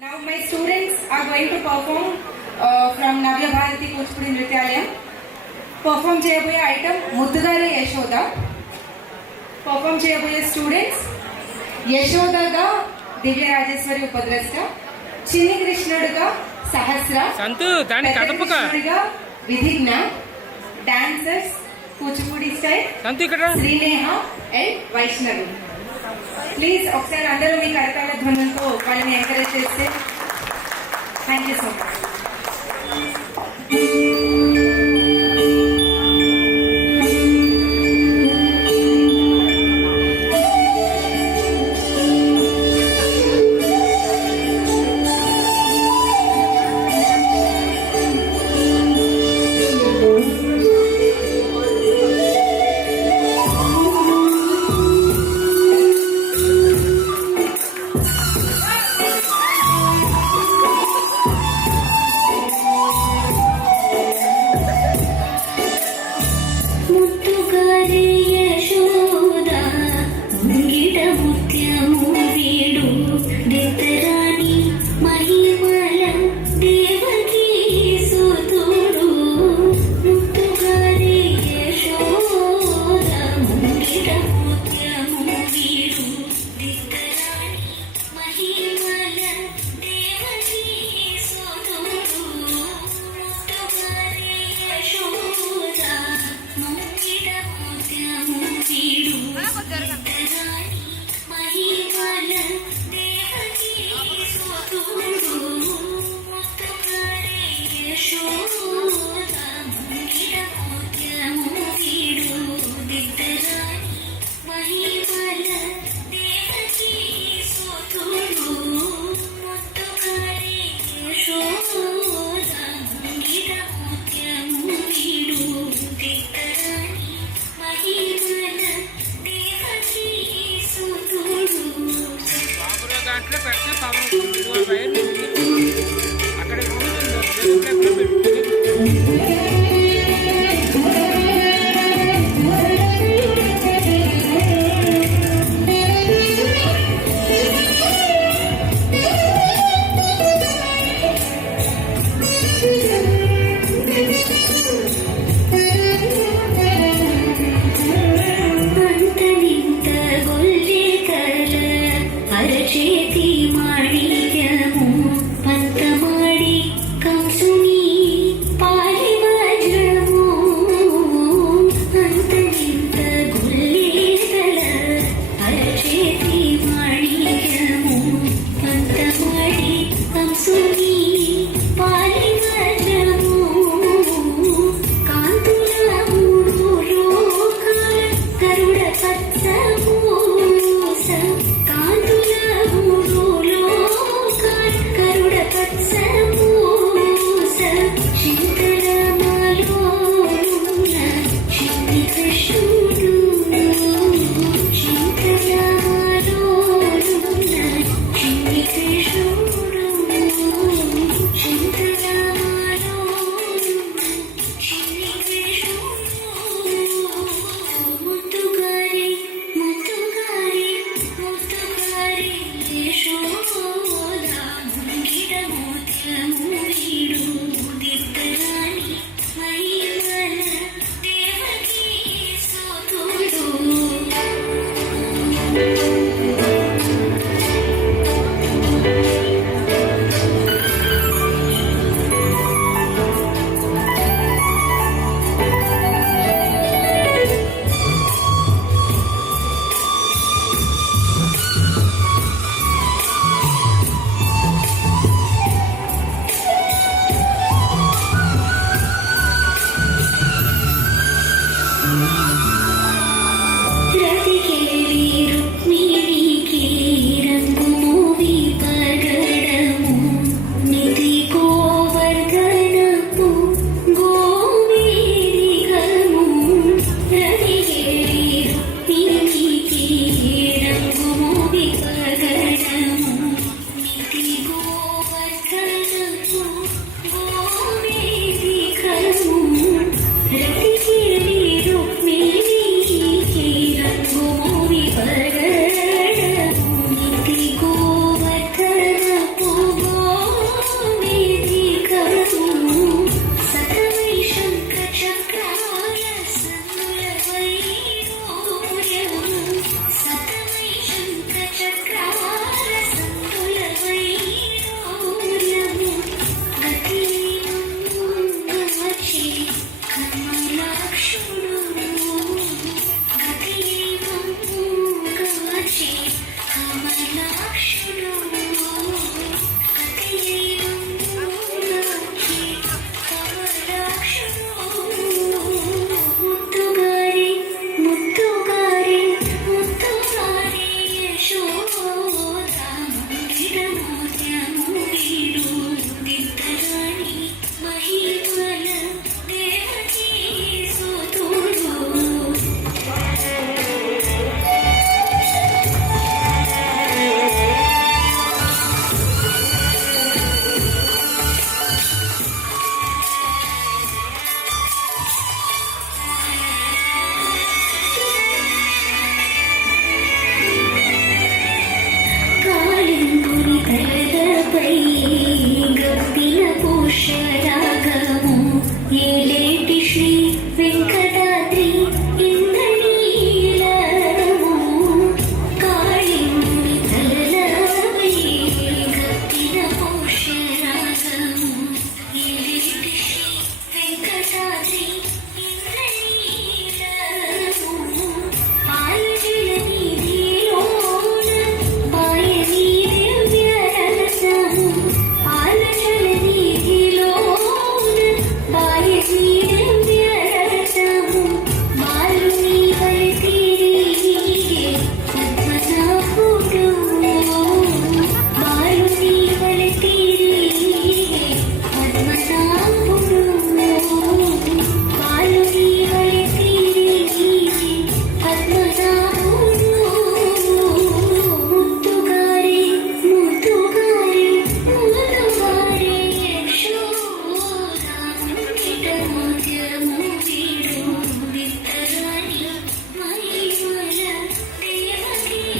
Now my students are going to perform from Navya Bharati Kuchipudi Nrityalayam. Perform cheyaboye item Muddugala Yashoda. Perform cheyaboye students Yashoda ga Divya Rajeswari Upadrashta, Chinni Krishnudu ga Sahasra, Santu dani kadapaka Krishnudu ga Vidhigna, dancers Kuchipudi style Santu ikkada Srineha and Vaishnavi. Please ఒకసారి అందరూ మీ కరతాళ ధ్వనులతో వాళ్ళని encourage చేస్తే thank you so much.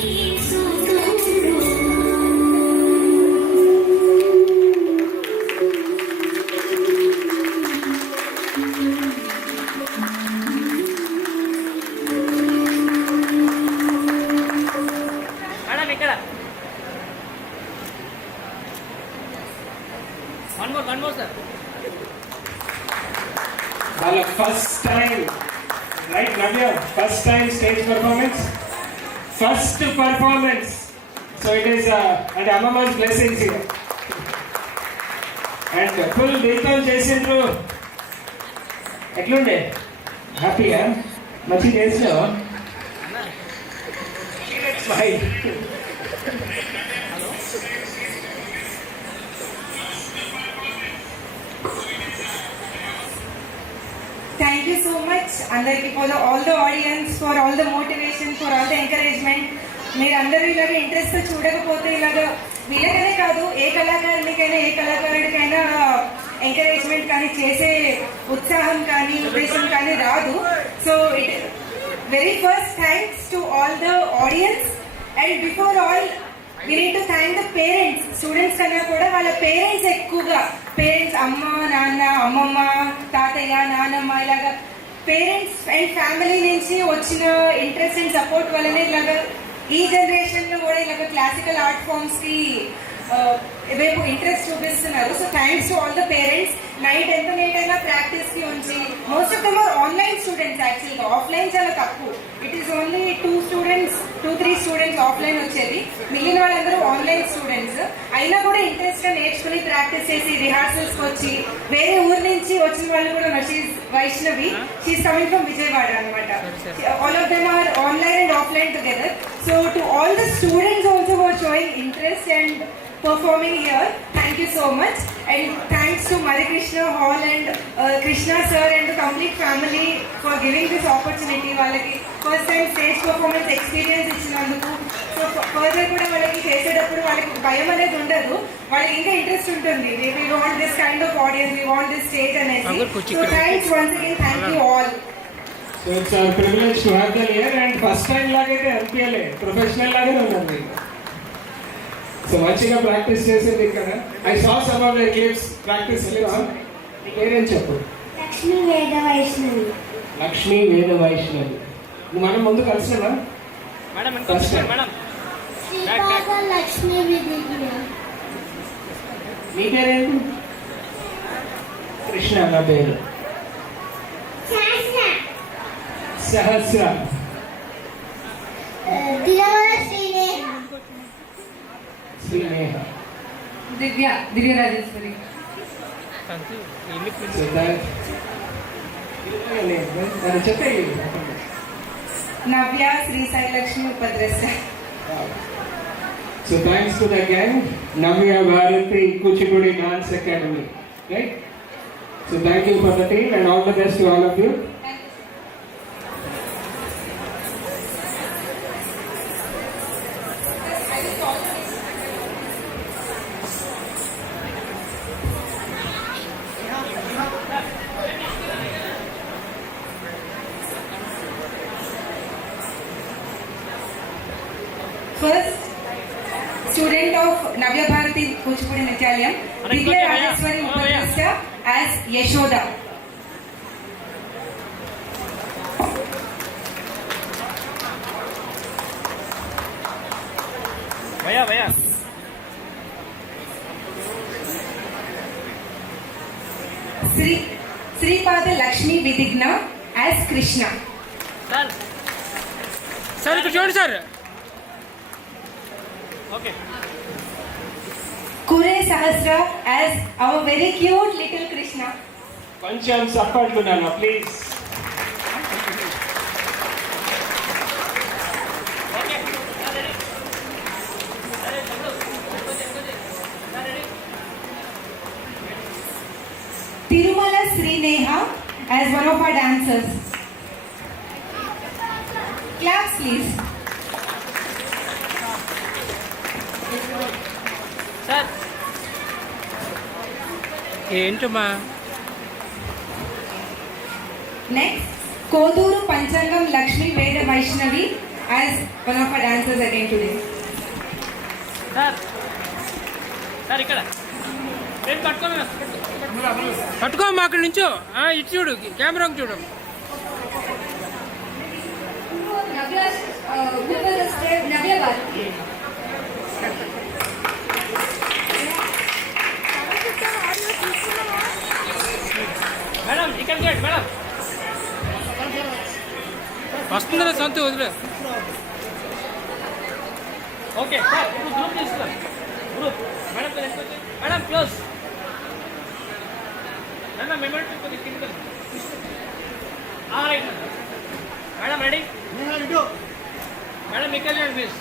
Madam ఇక్కడ one more sir. వాళ్ళ first time right Navya first time stage performance first performance so it is అంటే అమ్మమ్మస్ blessings and full దీంతో చేసిండ్రు. ఎట్లుండే హ్యాపీగా మంచి చేసినా Thank you so much అందరికి for all the audience, for all the motivation, for all the encouragement. మీరు అందరూ ఇలాగ ఇంట్రెస్ట్ చూడకపోతే ఇలాగ వీళ్ళకనే కాదు ఏ కళాకారునికైనా ఏ కళాకారుడికైనా ఎంకరేజ్మెంట్ కానీ చేసే ఉత్సాహం కానీ ఉద్దేశం కానీ రాదు. So it very first thanks to all the audience and before all we need to thank the parents. Students కన్నా కూడా వాళ్ళ పేరెంట్స్ ఎక్కువగా పేరెంట్స్ అమ్మ నాన్న అమ్మమ్మ తాతయ్య నాన్నమ్మ ఇలాగా పేరెంట్స్ అండ్ ఫ్యామిలీ నుంచి వచ్చిన ఇంట్రెస్ట్ అండ్ సపోర్ట్ వల్లనే ఇలాగా ఈ జనరేషన్ లో కూడా ఇలాగ క్లాసికల్ ఆర్ట్ ఫామ్స్ కి వైపు ఇంట్రెస్ట్ చూపిస్తున్నారు. So thanks to all the parents. Night ఎంత లేట్ అయినా ప్రాక్టీస్ కి ఉంచి most of them are online students. యాక్చువల్గా ఆఫ్లైన్ చాలా తక్కువ. It is only 2-3 students offline వచ్చేది. మిగిలిన వాళ్ళందరూ ఆన్లైన్ స్టూడెంట్స్. అయినా కూడా ఇంట్రెస్ట్ గా నేర్చుకుని ప్రాక్టీస్ చేసి రిహార్సల్స్ కి వచ్చి వేరే ఊరు నుంచి వచ్చిన వాళ్ళు కూడా Vaishnavi, she is coming from Vijayawada అనమాట. All of them are online and offline together. So to all the students also who are showing interest and performing here, thank you so much. And thanks to Mari Krishna Hall and Krishna sir and the complete family for giving this opportunity. వాళ్ళకి first time stage performance experience ఇచ్చినందుకు. So further కూడా వాళ్ళకి చేసేటప్పుడు వాళ్ళకి భయం అనేది ఉండదు, వాళ్ళకి ఇంకా ఇంట్రెస్ట్ ఉంటుంది. we want this kind of audience, we want this stage అనేసి. So thanks once again, thank you all. So it's our privilege to have them here and first time లాగైతే అనిపించలే, ప్రొఫెషనల్ లాగానే ఉన్నది. సో మంచిగా ప్రాక్టీస్ చేసేది ఇక్కడ. I saw some of the clips practice. నీ పేరేం చెప్పు? లక్ష్మీ వేద వైష్ణవి. లక్ష్మీ వేద వైష్ణవి. నువ్వు మనం ముందు కలిసినా? మేడం ఇంకో మేడం శ్రీపాద లక్ష్మీ విధిజ్ఞ. నీ పేరేంటి? కృష్ణ. నా పేరు సహస్ర. తిరుమల శ్రీనేహ. శ్రీనేహ. దివ్య రాజేశ్వరి. చెప్పే Navya Sri Sailakshmi Upadrashta. So thanks to the gang, Navya Bharati Kuchipudi Dance Academy, right? So thank you for the team and all the best to all of you. First student of Navya Bharati Kuchipudi Nityalayam, Divya Rajeshwari Upadhyasya as Yashoda. భయ్యా Sripada Lakshmi Vidigna as Krishna. Sir ఇక్కడ చూడండి sir. Okay. Kure Sahasra as our very cute little Krishna. కొంచెం సపోర్ట్లు నాన్న please. Tirumala Srineha as one of our dancers. Claps please. Sir ఏంటమ్మా? Next, Koduru Panchangam Lakshmi Veda Vaishnavi as one of our dancers again today. Sir sir ఇక్కడ నేను పట్టుకోమా పట్టుకోమ్మా అక్కడి నుంచో ఇటు చూడు కెమెరాకి చూడు Navya Bharati. మేడం ఇక్కడ గేట్ మేడం వస్తుందిరా సొంత వదిలే ఓకే సార్ ఇప్పుడు గ్రూప్ తీసుకున్నాం group madam madam close madam memory కింద రైట్ మేడం రెడీ మేడం ఇక్కడ ప్లీజ్